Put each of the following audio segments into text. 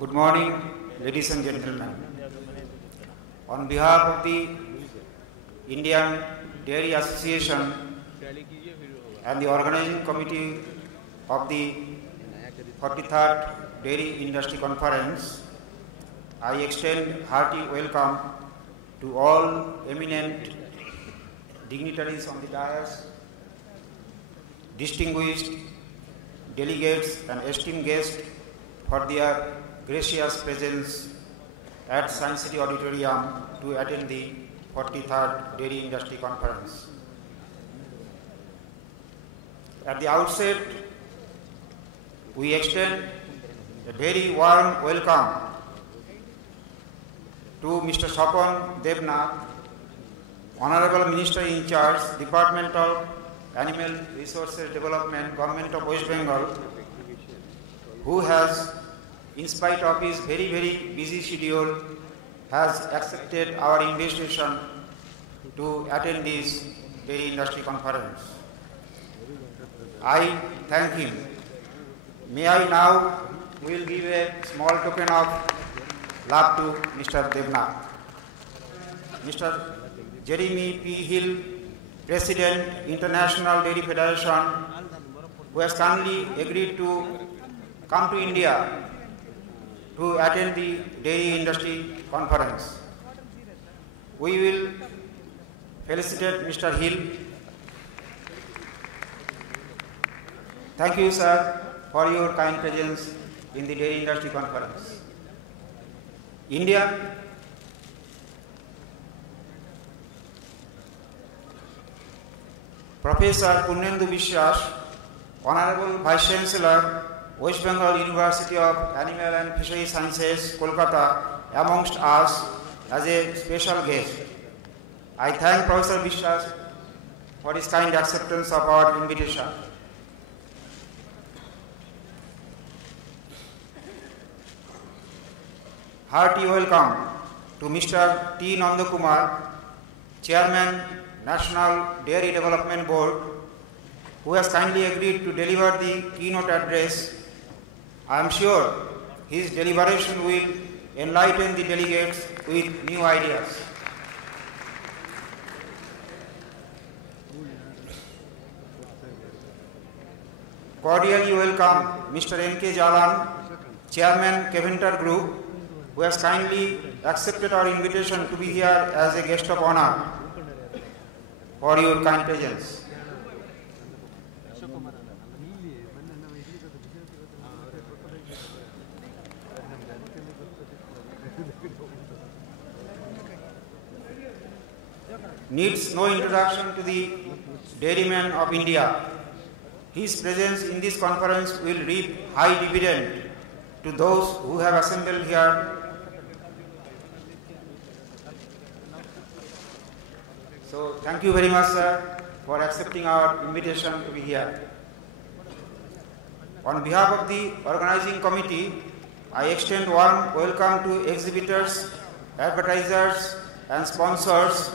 Good morning, ladies and gentlemen. On behalf of the Indian Dairy Association and the organizing committee of the 43rd Dairy Industry Conference, I extend hearty welcome to all eminent dignitaries on the dais, distinguished delegates and esteemed guests for their gracious presence at Science City Auditorium to attend the 43rd Dairy Industry Conference. At the outset, we extend a very warm welcome to Mr. Swapan Debnath, Honorable Minister in charge, Department of Animal Resources Development, Government of West Bengal, who has, in spite of his very busy schedule, has accepted our invitation to attend this Dairy Industry Conference. I thank him. May I now will give a small token of love to Mr. Debnath. Mr. Jeremy P. Hill, President, International Dairy Federation, who has kindly agreed to come to India to attend the Dairy Industry Conference. We will felicitate Mr. Hill. Thank you, sir, for your kind presence in the Dairy Industry Conference. India Professor Purnendu Vishwas, Honorable Vice Chancellor, West Bengal University of Animal and Fishery Sciences, Kolkata, amongst us as a special guest. I thank Professor Vishwas for his kind acceptance of our invitation. Hearty welcome to Mr. T. Nandakumar, Chairman, National Dairy Development Board, who has kindly agreed to deliver the keynote address. I am sure his deliberation will enlighten the delegates with new ideas. Cordially welcome Mr. N.K. Jalan, Chairman, Keventer Group, who has kindly accepted our invitation to be here as a guest of honor for your kind presence. Needs no introduction to the dairyman of India. His presence in this conference will reap high dividend to those who have assembled here. So thank you very much, sir, for accepting our invitation to be here. On behalf of the organizing committee, I extend warm welcome to exhibitors, advertisers, and sponsors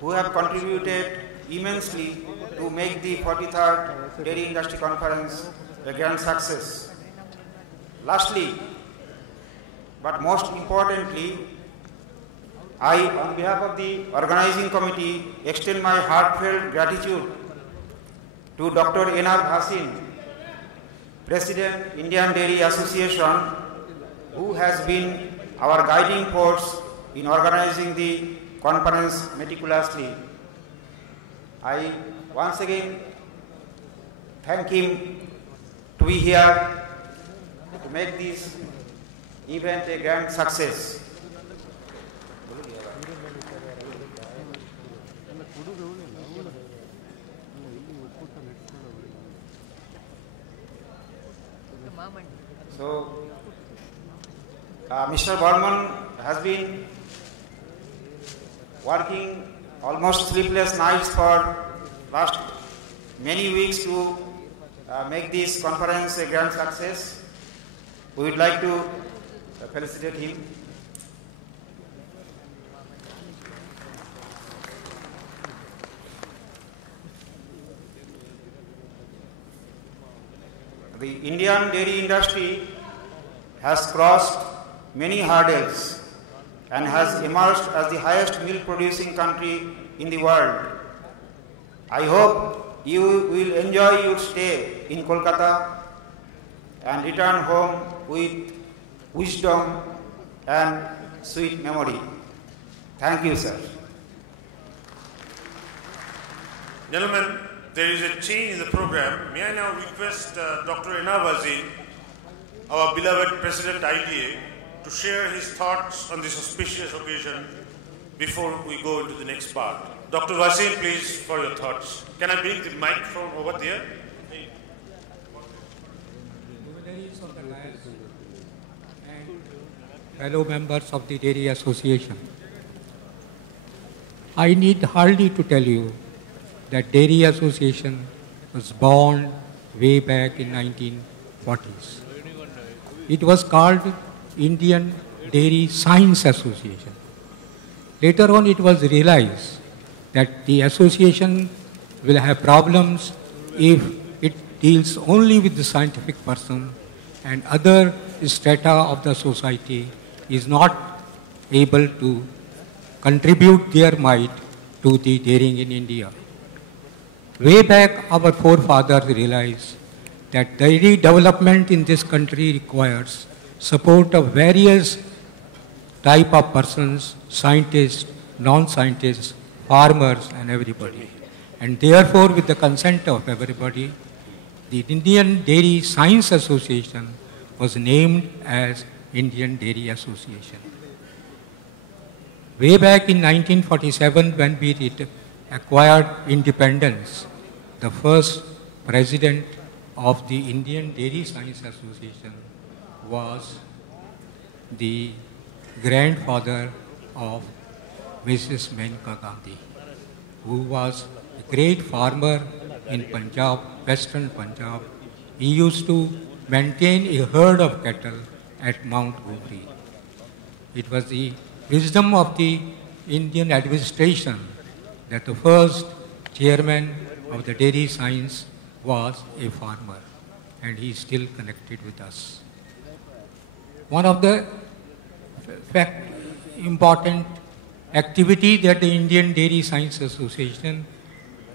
who have contributed immensely to make the 43rd Dairy Industry Conference a grand success. Lastly, but most importantly, I, on behalf of the organizing committee, extend my heartfelt gratitude to Dr. N.R. Bhasin, President, Indian Dairy Association, who has been our guiding force in organizing the conference meticulously. I once again thank him to be here to make this event a grand success. So, Mr. Burman has been working almost sleepless nights for last many weeks to make this conference a grand success. We would like to felicitate him. The Indian dairy industry has crossed many hurdles and has emerged as the highest milk producing country in the world. I hope you will enjoy your stay in Kolkata and return home with wisdom and sweet memory. Thank you, sir. Gentlemen, there is a change in the program. May I now request Dr. Enab Wazir, our beloved President IDA, to share his thoughts on this auspicious occasion before we go into the next part. Dr. Wazir, please, for your thoughts. Can I bring the mic from over there? Fellow members of the Dairy Association, I need hardly to tell you that Dairy Association was born way back in 1940s. It was called Indian Dairy Science Association. Later on it was realized that the association will have problems if it deals only with the scientific person and other strata of the society is not able to contribute their might to the dairying in India. Way back, our forefathers realized that dairy development in this country requires support of various type of persons, scientists, non-scientists, farmers and everybody. And therefore, with the consent of everybody, the Indian Dairy Science Association was named as Indian Dairy Association. Way back in 1947, when we acquired independence, the first president of the Indian Dairy Science Association was the grandfather of Mrs. Maneka Gandhi, who was a great farmer in Punjab, western Punjab. He used to maintain a herd of cattle at Mount Gubri. It was the wisdom of the Indian administration that the first chairman of the dairy science was a farmer, and he is still connected with us. One of the important activity that the Indian Dairy Science Association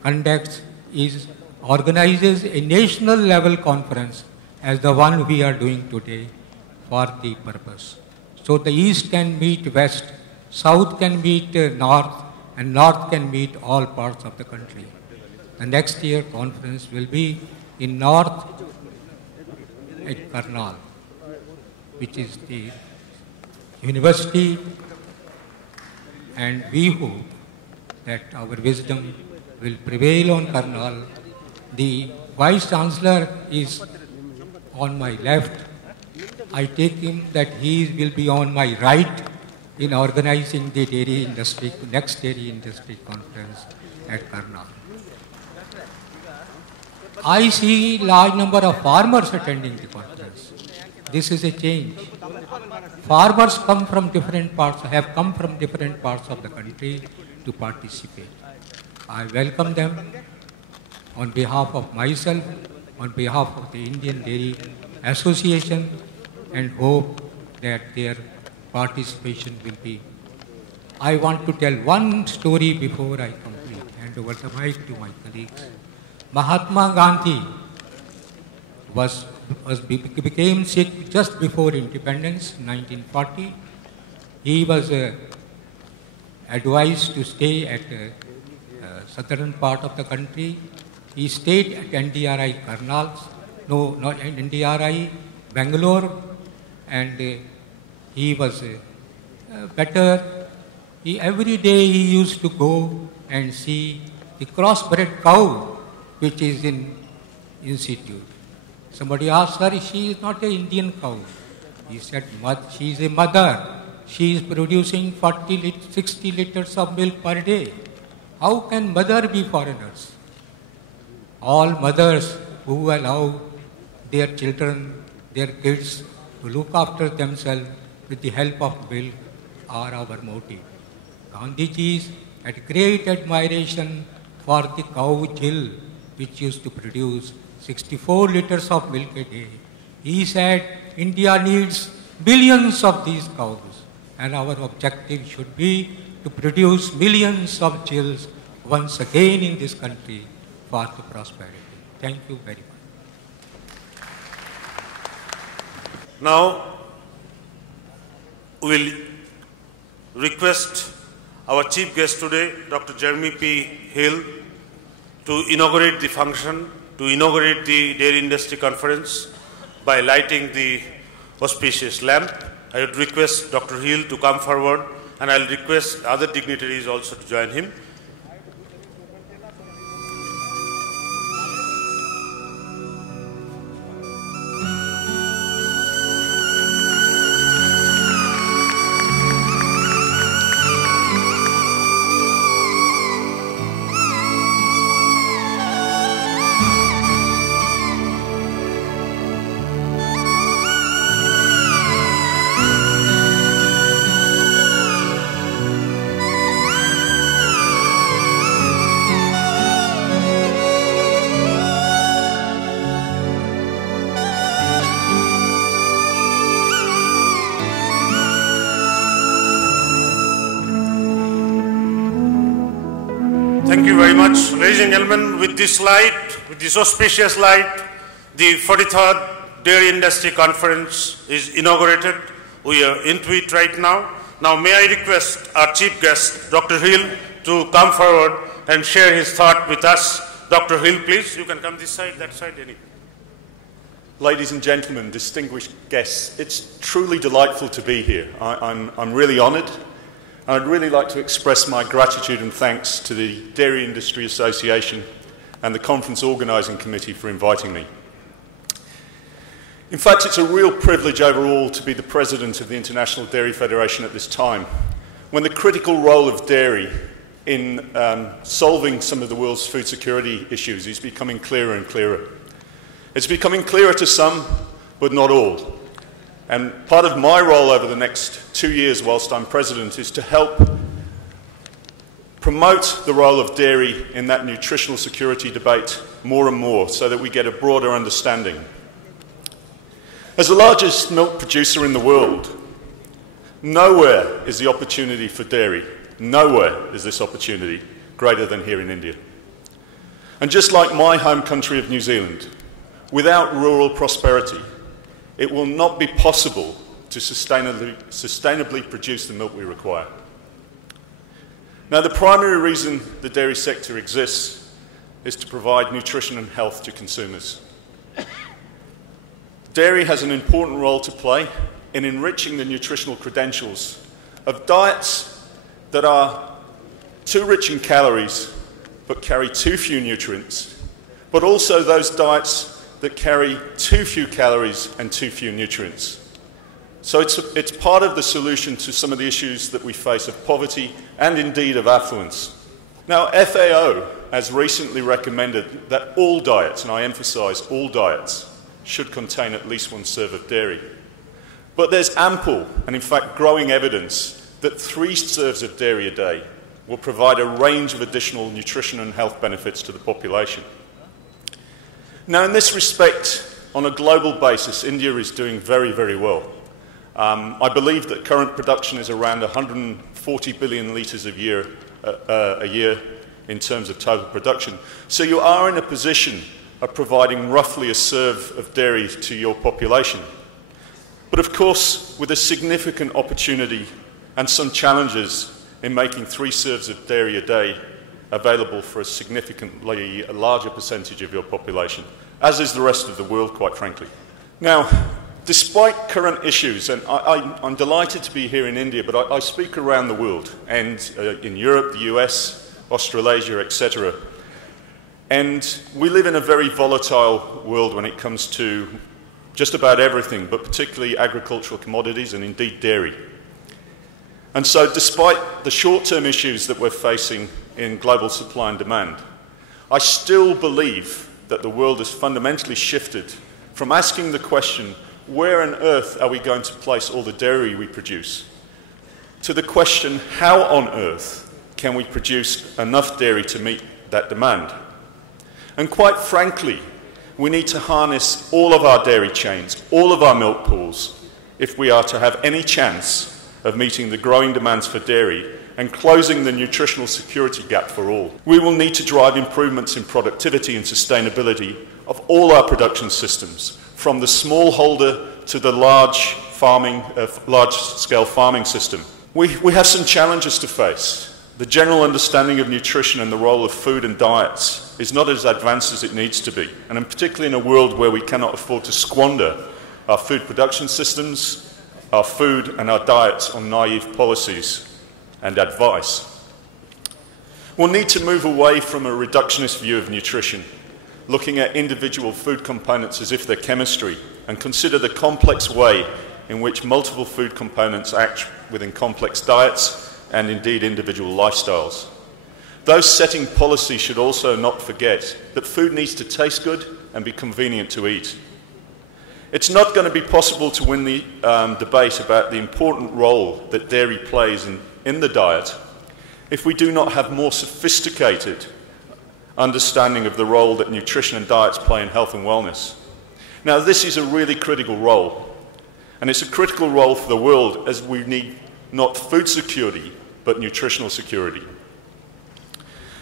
conducts is organizes a national level conference as the one we are doing today for the purpose. So the East can meet West, South can meet North, and North can meet all parts of the country. The next year conference will be in North at Karnal, which is the university, and we hope that our wisdom will prevail on Karnal. The Vice Chancellor is on my left. I take him that he will be on my right in organizing the dairy industry, next dairy industry conference at Karnal. I see large number of farmers attending the conference. This is a change. Farmers come from different parts, have come from different parts of the country to participate. I welcome them on behalf of myself, on behalf of the Indian Dairy Association, and hope that their participation will be. I want to tell one story before I complete. Hand over the mic to my colleagues. Mahatma Gandhi became sick just before independence, 1940. He was advised to stay at southern part of the country. He stayed at NDRI Karnal, no, not NDRI, Bangalore, and he was better. Every day he used to go and see the crossbred cow which is in institute. Somebody asked her, she is not an Indian cow. He said, she is a mother. She is producing 60 liters of milk per day. How can mother be foreigners? All mothers who allow their children, their kids to look after themselves with the help of milk are our motive. Gandhiji had great admiration for the cow Jill, which used to produce 64 liters of milk a day. He said, India needs billions of these cows. And our objective should be to produce millions of jills once again in this country for the prosperity. Thank you very much. Now, we will request our chief guest today, Dr. Jeremy P. Hill, to inaugurate the function, to inaugurate the Dairy Industry Conference by lighting the auspicious lamp. I would request Dr. Hill to come forward, and I will request other dignitaries also to join him. Thank you very much. Ladies and gentlemen, with this light, with this auspicious light, the 43rd Dairy Industry Conference is inaugurated. We are into it right now. Now may I request our chief guest, Dr. Hill, to come forward and share his thought with us. Dr. Hill, please, you can come this side, that side, anything. Ladies and gentlemen, distinguished guests, it's truly delightful to be here. I'm really honoured. I'd really like to express my gratitude and thanks to the Dairy Industry Association and the Conference Organising Committee for inviting me. In fact, it's a real privilege overall to be the President of the International Dairy Federation at this time, when the critical role of dairy in solving some of the world's food security issues is becoming clearer and clearer. It's becoming clearer to some, but not all. And part of my role over the next 2 years whilst I'm President is to help promote the role of dairy in that nutritional security debate more and more so that we get a broader understanding. As the largest milk producer in the world, nowhere is the opportunity for dairy, nowhere is this opportunity greater than here in India. And just like my home country of New Zealand, without rural prosperity, it will not be possible to sustainably produce the milk we require. Now, the primary reason the dairy sector exists is to provide nutrition and health to consumers. Dairy has an important role to play in enriching the nutritional credentials of diets that are too rich in calories but carry too few nutrients, but also those diets that carry too few calories and too few nutrients. So it's part of the solution to some of the issues that we face of poverty and indeed of affluence. Now, FAO has recently recommended that all diets, and I emphasise all diets, should contain at least 1 serve of dairy. But there's ample and in fact growing evidence that 3 serves of dairy a day will provide a range of additional nutrition and health benefits to the population. Now, in this respect, on a global basis, India is doing very, very well. I believe that current production is around 140 billion litres a year in terms of total production. So you are in a position of providing roughly 1 serve of dairy to your population. But of course, with a significant opportunity and some challenges in making 3 serves of dairy a day available for a significantly larger percentage of your population, as is the rest of the world, quite frankly. Now, despite current issues, and I'm delighted to be here in India, but I speak around the world, and in Europe, the US, Australasia, etc. And we live in a very volatile world when it comes to just about everything, but particularly agricultural commodities and indeed dairy. And so despite the short-term issues that we're facing in global supply and demand, I still believe that the world has fundamentally shifted from asking the question, where on earth are we going to place all the dairy we produce, to the question, how on earth can we produce enough dairy to meet that demand? And quite frankly, we need to harness all of our dairy chains, all of our milk pools, if we are to have any chance of meeting the growing demands for dairy and closing the nutritional security gap for all. We will need to drive improvements in productivity and sustainability of all our production systems, from the smallholder to the large-scale farming system. We have some challenges to face. The general understanding of nutrition and the role of food and diets is not as advanced as it needs to be, and particularly in a world where we cannot afford to squander our food production systems, our food and our diets on naive policies and advice. We'll need to move away from a reductionist view of nutrition, looking at individual food components as if they're chemistry, and consider the complex way in which multiple food components act within complex diets and indeed individual lifestyles. Those setting policy should also not forget that food needs to taste good and be convenient to eat. It's not going to be possible to win the debate about the important role that dairy plays in the diet if we do not have more sophisticated understanding of the role that nutrition and diets play in health and wellness. Now, this is a really critical role, and it's a critical role for the world, as we need not food security, but nutritional security.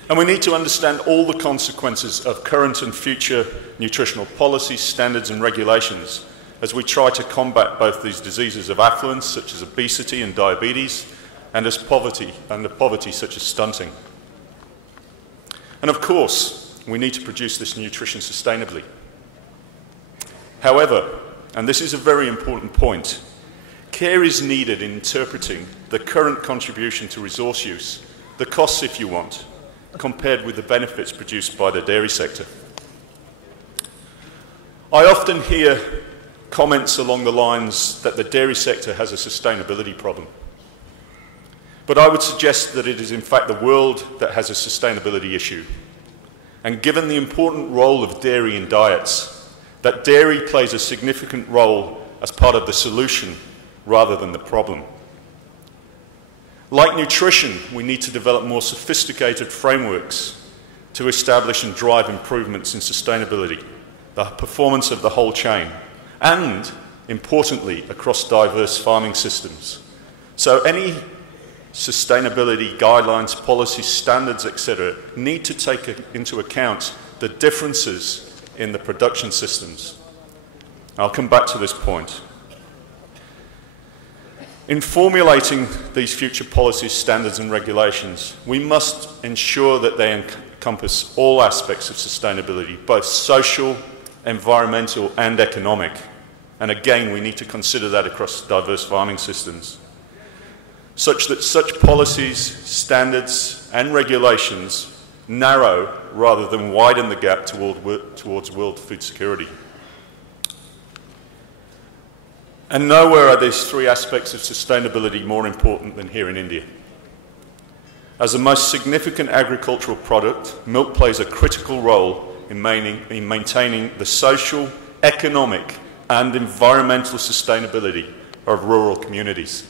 And we need to understand all the consequences of current and future nutritional policies, standards and regulations as we try to combat both these diseases of affluence, such as obesity and diabetes, and the poverty such as stunting. And of course, we need to produce this nutrition sustainably. However, and this is a very important point, care is needed in interpreting the current contribution to resource use, the costs if you want, compared with the benefits produced by the dairy sector. I often hear comments along the lines that the dairy sector has a sustainability problem. But I would suggest that it is in fact the world that has a sustainability issue. And given the important role of dairy in diets, that dairy plays a significant role as part of the solution rather than the problem. Like nutrition, we need to develop more sophisticated frameworks to establish and drive improvements in sustainability, the performance of the whole chain, and, importantly, across diverse farming systems. So any sustainability guidelines, policies, standards, etc., need to take into account the differences in the production systems. I'll come back to this point. In formulating these future policies, standards and regulations, we must ensure that they encompass all aspects of sustainability, both social, environmental and economic. And again, we need to consider that across diverse farming systems, such that such policies, standards and regulations narrow rather than widen the gap towards world food security. And nowhere are these three aspects of sustainability more important than here in India. As the most significant agricultural product, milk plays a critical role in maintaining the social, economic and environmental sustainability of rural communities,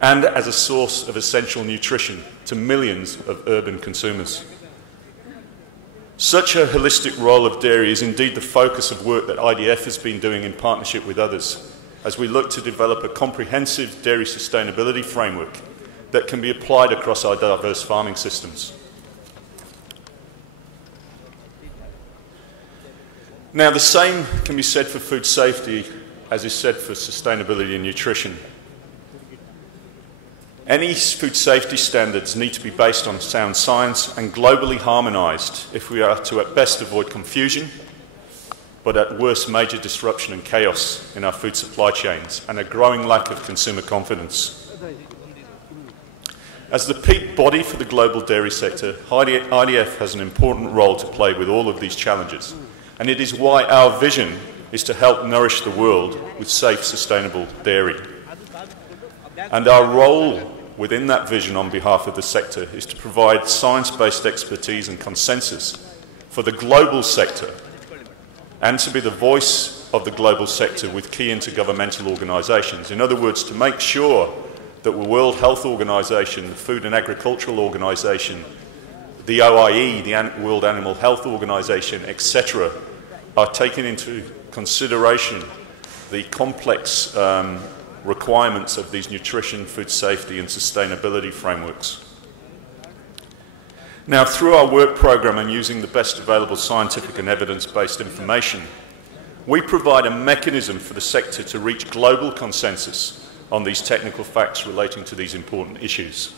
and as a source of essential nutrition to millions of urban consumers. Such a holistic role of dairy is indeed the focus of work that IDF has been doing in partnership with others, as we look to develop a comprehensive dairy sustainability framework that can be applied across our diverse farming systems. Now, the same can be said for food safety as is said for sustainability and nutrition. Any food safety standards need to be based on sound science and globally harmonised if we are to at best avoid confusion, but at worst major disruption and chaos in our food supply chains and a growing lack of consumer confidence. As the peak body for the global dairy sector, IDF has an important role to play with all of these challenges, and it is why our vision is to help nourish the world with safe, sustainable dairy. And our role within that vision on behalf of the sector is to provide science-based expertise and consensus for the global sector and to be the voice of the global sector with key intergovernmental organisations. In other words, to make sure that the World Health Organization, the Food and Agricultural Organization, the OIE, the World Animal Health Organization, etc., are taken into consideration the complex requirements of these nutrition, food safety and sustainability frameworks. Now, through our work programme and using the best available scientific and evidence-based information, we provide a mechanism for the sector to reach global consensus on these technical facts relating to these important issues.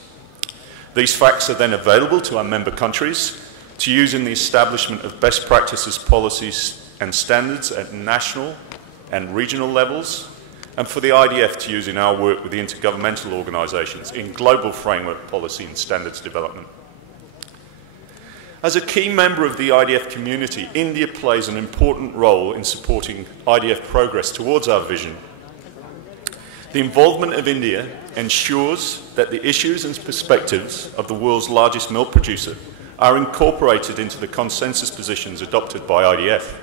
These facts are then available to our member countries to use in the establishment of best practices, policies and standards at national and regional levels, and for the IDF to use in our work with the intergovernmental organisations in global framework policy and standards development. As a key member of the IDF community, India plays an important role in supporting IDF progress towards our vision. The involvement of India ensures that the issues and perspectives of the world's largest milk producer are incorporated into the consensus positions adopted by IDF.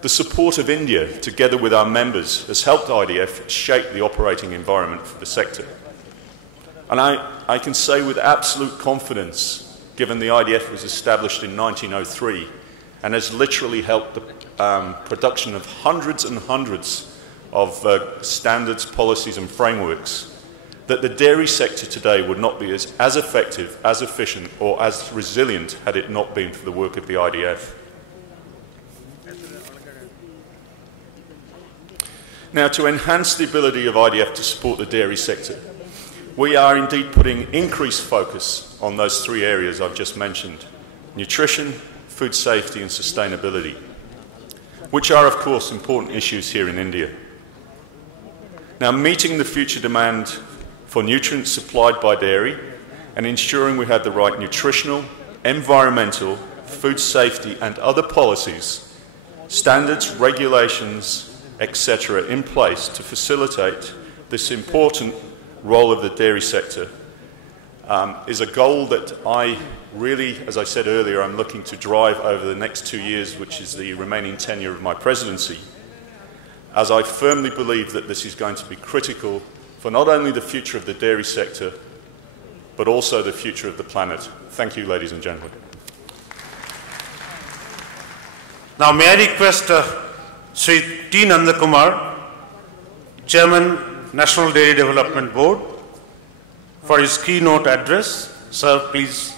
The support of India, together with our members, has helped IDF shape the operating environment for the sector. And I can say with absolute confidence, given the IDF was established in 1903 and has literally helped the production of hundreds and hundreds of standards, policies and frameworks, that the dairy sector today would not be as effective, as efficient or as resilient had it not been for the work of the IDF. Now, to enhance the ability of IDF to support the dairy sector, we are indeed putting increased focus on those three areas I've just mentioned: nutrition, food safety and sustainability, which are of course important issues here in India. Now, meeting the future demand for nutrients supplied by dairy and ensuring we have the right nutritional, environmental, food safety and other policies, standards, regulations, etc. in place to facilitate this important role of the dairy sector is a goal that I really, as I said earlier, I'm looking to drive over the next 2 years, which is the remaining tenure of my presidency, as I firmly believe that this is going to be critical for not only the future of the dairy sector, but also the future of the planet. Thank you, ladies and gentlemen. Now, may I request Sri T. Nandakumar, Chairman, National Dairy Development Board, for his keynote address. Sir, please.